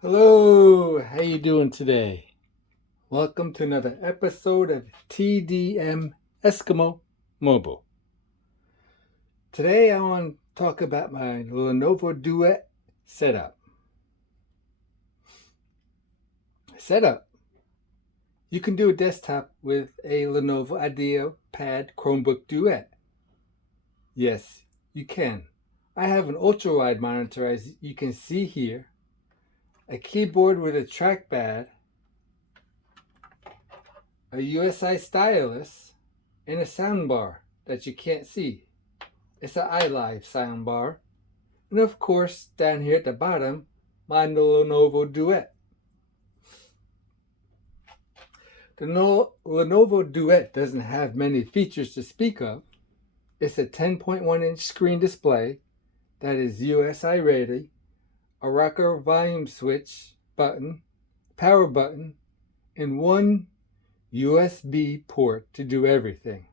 Hello, how you doing today? Welcome to another episode of TDM Eskimo Mobile. Today I want to talk about my Lenovo Duet setup. You can do a desktop with a Lenovo Ideapad Chromebook Duet. Yes, you can. I have an ultra-wide monitor, as you can see here, a keyboard with a trackpad, a USI stylus, and a soundbar that you can't see. It's an iLive soundbar. And of course, down here at the bottom, my Lenovo Duet. The Lenovo Duet doesn't have many features to speak of. It's a 10.1-inch screen display that is USI ready, a rocker volume switch button, power button, and one USB port to do everything.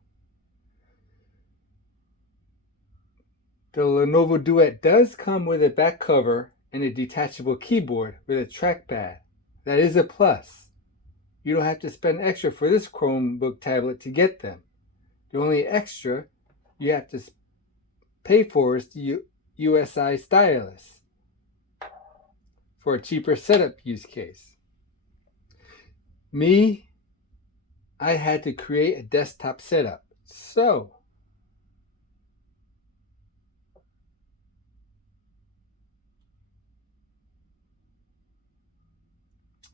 The Lenovo Duet does come with a back cover and a detachable keyboard with a trackpad. That is a plus. You don't have to spend extra for this Chromebook tablet to get them. The only extra you have to pay for is the USI stylus for a cheaper setup use case. I had to create a desktop setup. So,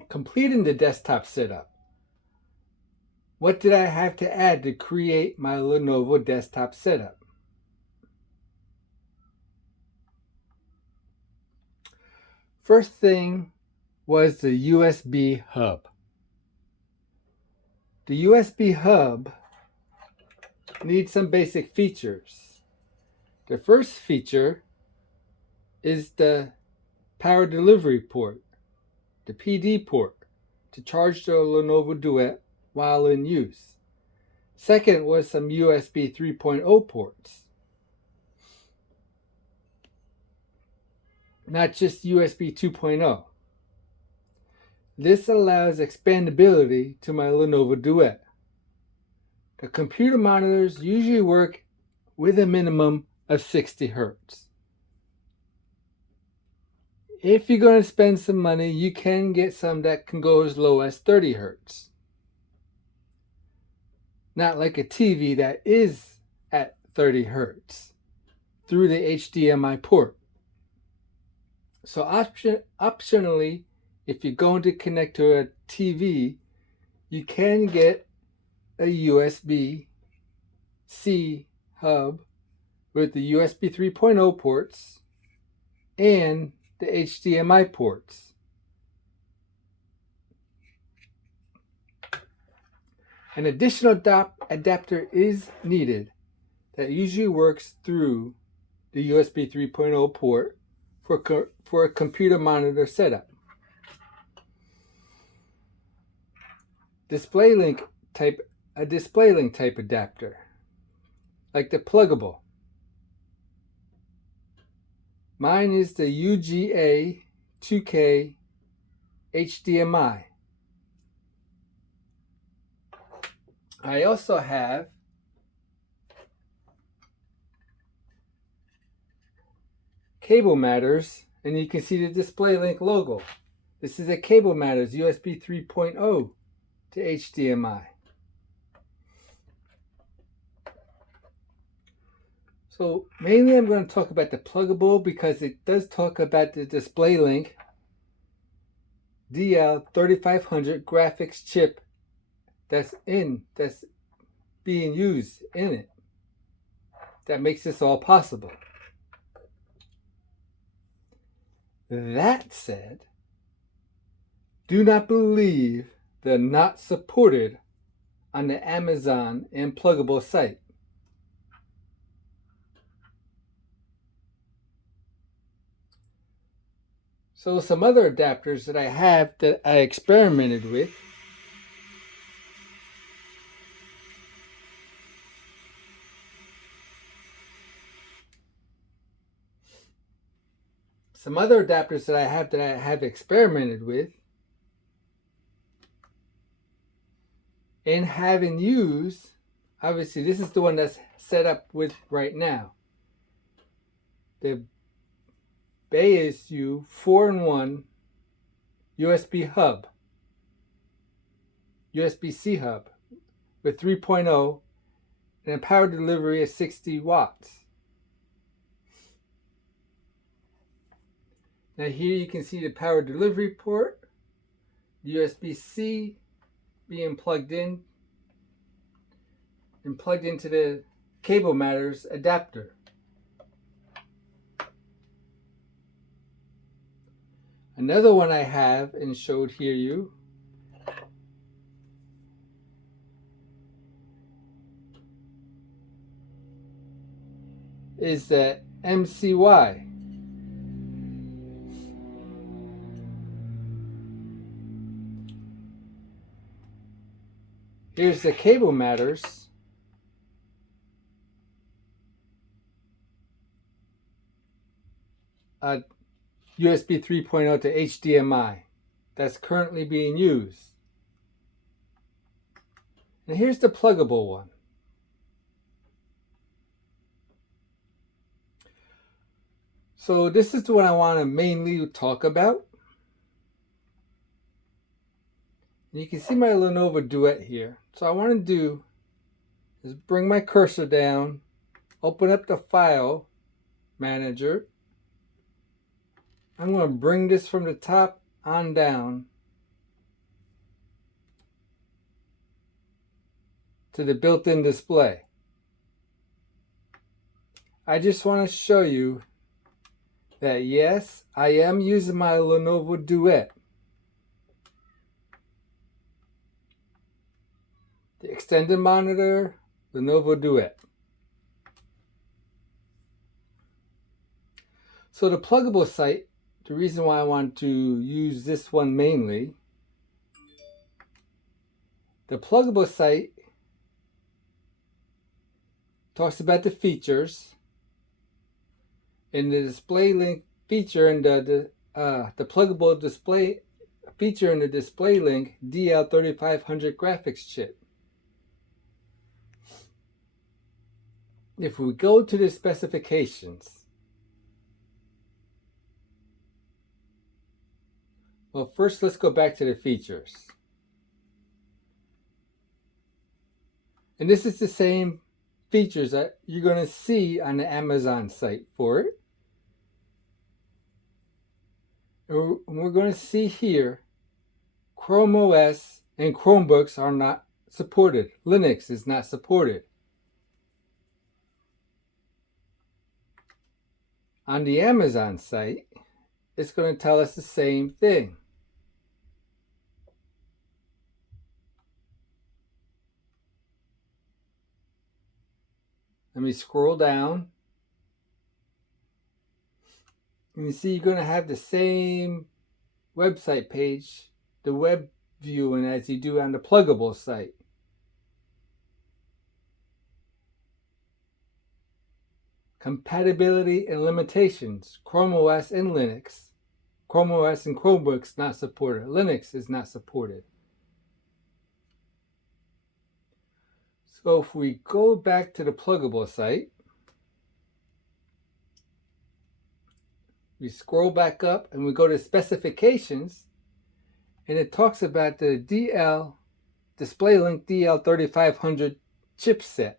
completing the desktop setup, what did I have to add to create my Lenovo desktop setup? First thing was the USB hub. The USB hub needs some basic features. The first feature is the power delivery port, the PD port, to charge the Lenovo Duet while in use. Second was some USB 3.0 ports. Not just USB 2.0. This allows expandability to my Lenovo Duet. The computer monitors usually work with a minimum of 60 Hz. If you're going to spend some money, you can get some that can go as low as 30 Hz. Not like a TV that is at 30 Hz through the HDMI port. So optionally, if you're going to connect to a TV, you can get a USB-C hub with the USB 3.0 ports and the HDMI ports. An additional adapter is needed that usually works through the USB 3.0 port for a computer monitor setup. A display link type adapter, like the pluggable. Mine is the UGA 2K HDMI. I also have Cable Matters, and you can see the Display Link logo. This is a Cable Matters USB 3.0 to HDMI. So mainly I'm going to talk about the pluggable because it does talk about the Display Link DL3500 graphics chip that's being used in it. That makes this all possible. That said, do not believe they're not supported on the Amazon and Pluggable site. So some other adapters that I have that I experimented with. Some other adapters that I have experimented with and haven't used. Obviously, this is the one that's set up with right now. The BASU 4-in-1 USB hub, USB-C hub with 3.0 and a power delivery of 60 watts. Now here you can see the power delivery port, USB-C being plugged in and plugged into the Cable Matters adapter. Another one I have and showed here you is that MCY. Here's the Cable Matters USB 3.0 to HDMI that's currently being used. And here's the pluggable one. So this is the one I want to mainly talk about. And you can see my Lenovo Duet here. So I want to do is bring my cursor down, open up the file manager. I'm going to bring this from the top on down to the built-in display. I just want to show you that yes, I am using my Lenovo Duet. The extended monitor, Lenovo Duet. So the pluggable site, the reason why I want to use this one mainly, the pluggable site talks about the features and the display link feature and the pluggable display feature in the display link DL3500 graphics chip. If we go to the specifications, well, first let's go back to the features. And this is the same features that you're going to see on the Amazon site for it. And we're going to see here, Chrome OS and Chromebooks are not supported. Linux is not supported. On the Amazon site, it's going to tell us the same thing. Let me scroll down. And you see you're going to have the same website page, the web viewing, as you do on the pluggable site. Compatibility and limitations. Chrome OS and Linux. Chrome OS and Chromebooks not supported. Linux is not supported. So if we go back to the pluggable site, we scroll back up and we go to specifications, and it talks about the DisplayLink DL3500 chipset.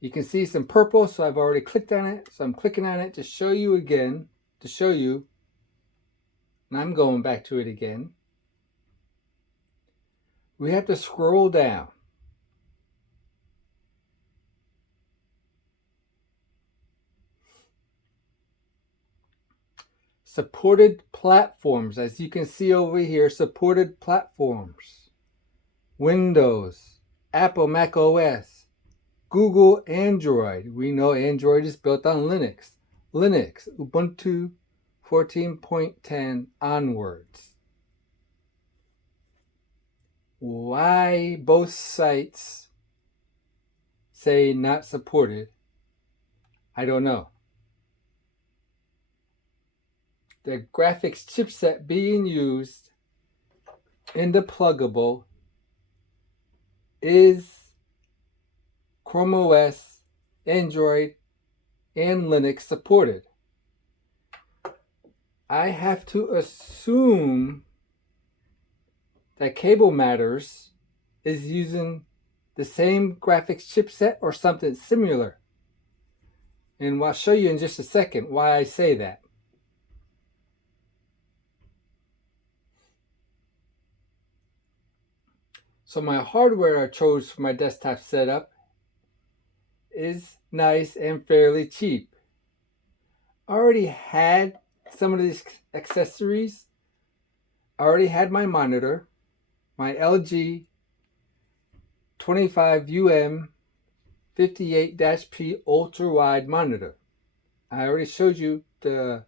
You can see some purple, so I've already clicked on it. So I'm clicking on it to show you again, and I'm going back to it again. We have to scroll down. Supported platforms, as you can see over here, supported platforms. Windows, Apple Mac OS, Google Android. We know Android is built on Linux. Linux, Ubuntu 14.10 onwards. Why both sites say not supported, I don't know. the graphics chipset being used in the pluggable is Chrome OS, Android, and Linux supported. I have to assume that Cable Matters is using the same graphics chipset or something similar. And I'll show you in just a second why I say that. So my hardware I chose for my desktop setup is nice and fairly cheap. I already had some of these accessories. I already had my monitor, my LG 25UM 58-P ultra wide monitor. I already showed you the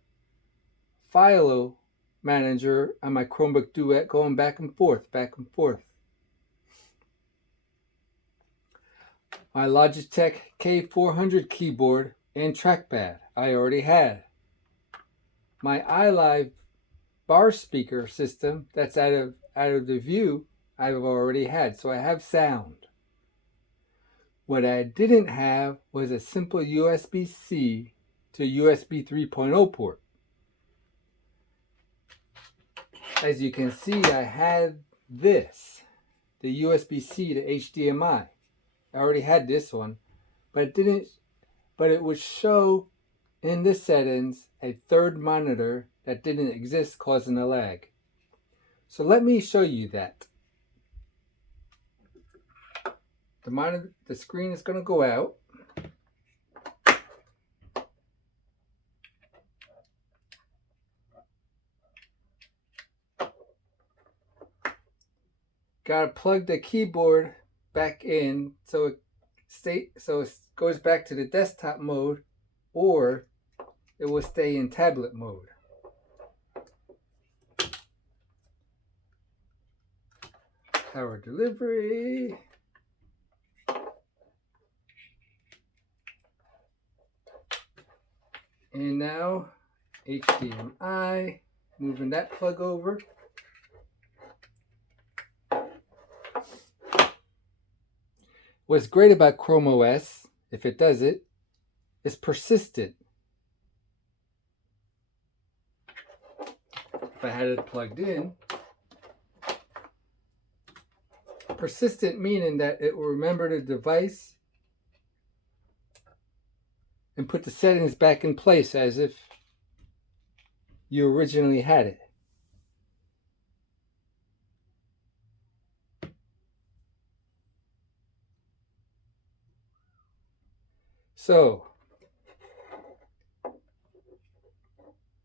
file manager on my Chromebook Duet going back and forth, back and forth. My Logitech K400 keyboard and trackpad I already had. My iLive bar speaker system that's out of the view I've already had, so I have sound. What I didn't have was a simple USB-C to USB 3.0 port. As you can see, I had this, the USB-C to HDMI. I already had this one, but it would show in the settings a third monitor that didn't exist, causing a lag. So let me show you that. The screen is going to go out. Got to plug the keyboard back in so it goes back to the desktop mode, or it will stay in tablet mode. Power delivery. And now HDMI, moving that plug over. What's great about Chrome OS, if it does it, is persistent. If I had it plugged in, persistent meaning that it will remember the device and put the settings back in place as if you originally had it. So,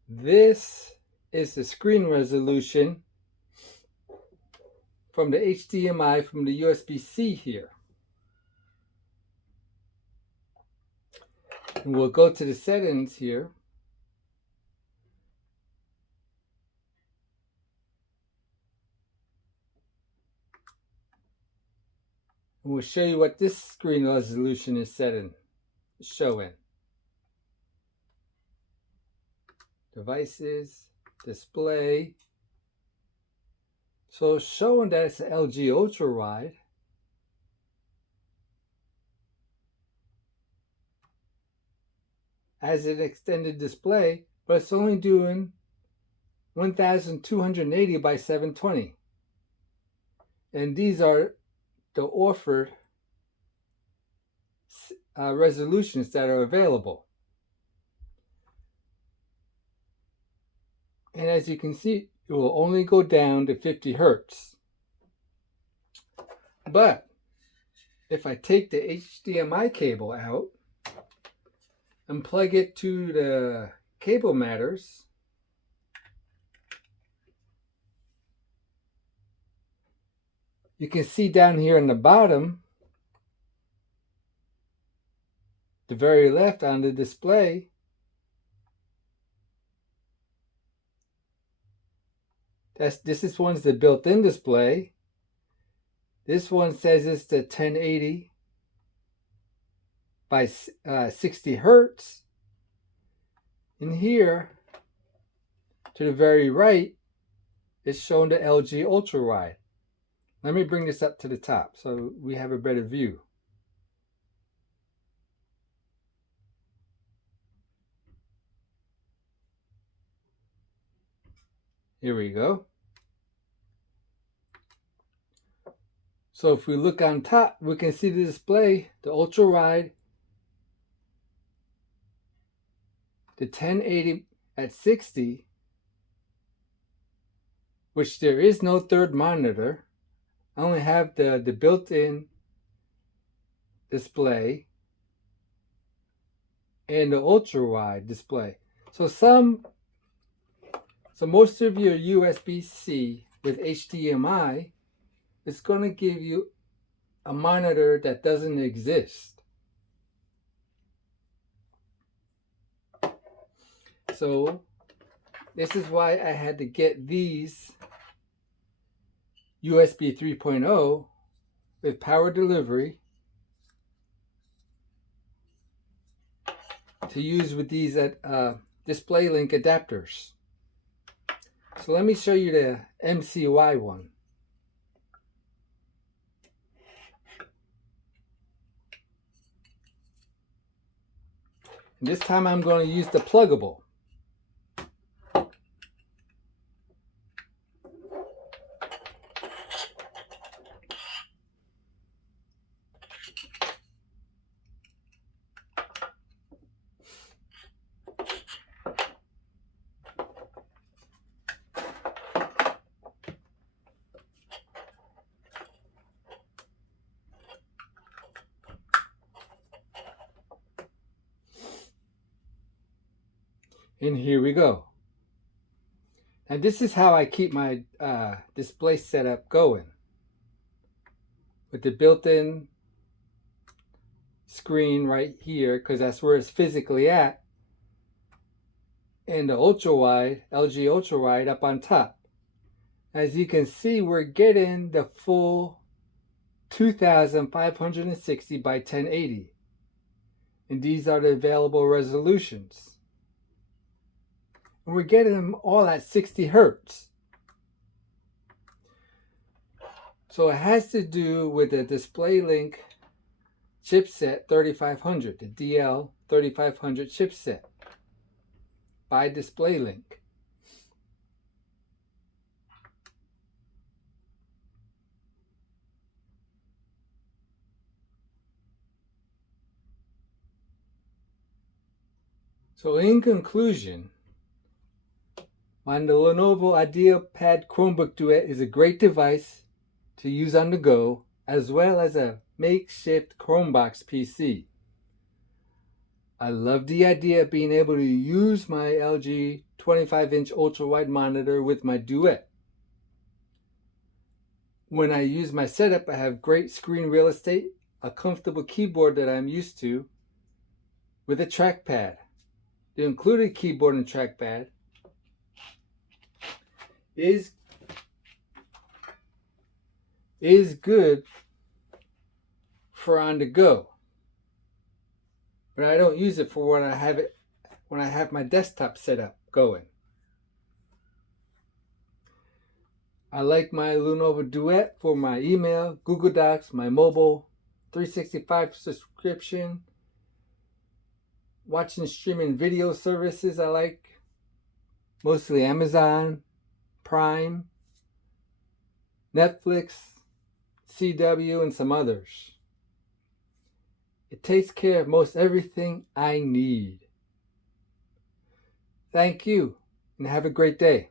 this is the screen resolution from the HDMI from the USB-C here. And we'll go to the settings here. And we'll show you what this screen resolution is showing. Devices, display. So it's showing that it's an LG ultra wide. Has an extended display, but it's only doing 1280 by 720. And these are the offered resolutions that are available. And as you can see, it will only go down to 50 Hertz. But if I take the HDMI cable out and plug it to the Cable Matters, you can see down here in the bottom, the very left on the display, this one's the built-in display. This one says it's the 1080 by 60 Hertz. And here To the very right is shown the LG Ultra Wide. Let me bring this up to the top so we have a better view. Here we go. So if we look on top, we can see the display, the ultra wide, the 1080 at 60, which there is no third monitor. I only have the built-in display and the ultra wide display. So most of your USB-C with HDMI is going to give you a monitor that doesn't exist. So this is why I had to get these USB 3.0 with power delivery to use with these display link adapters. So let me show you the MCY one. This time I'm going to use the pluggable. And here we go. And this is how I keep my display setup going. With the built-in screen right here, because that's where it's physically at. And the ultra wide, LG Ultra Wide up on top. As you can see, we're getting the full 2560 by 1080. And these are the available resolutions. And we're getting them all at 60 Hertz. So it has to do with the DisplayLink chipset 3500, the DL3500 chipset by DisplayLink. So in conclusion, the Lenovo Ideapad Chromebook Duet is a great device to use on the go, as well as a makeshift Chromebox PC. I love the idea of being able to use my LG 25-inch ultra-wide monitor with my Duet. When I use my setup, I have great screen real estate, a comfortable keyboard that I'm used to, with a trackpad. The included keyboard and trackpad is good for on the go, but I don't use it for when I have my desktop set up going. I like my Lenovo Duet for my email, Google Docs, my mobile 365 subscription, watching streaming video services I like, mostly Amazon, Prime, Netflix, CW, and some others. It takes care of most everything I need. Thank you, and have a great day.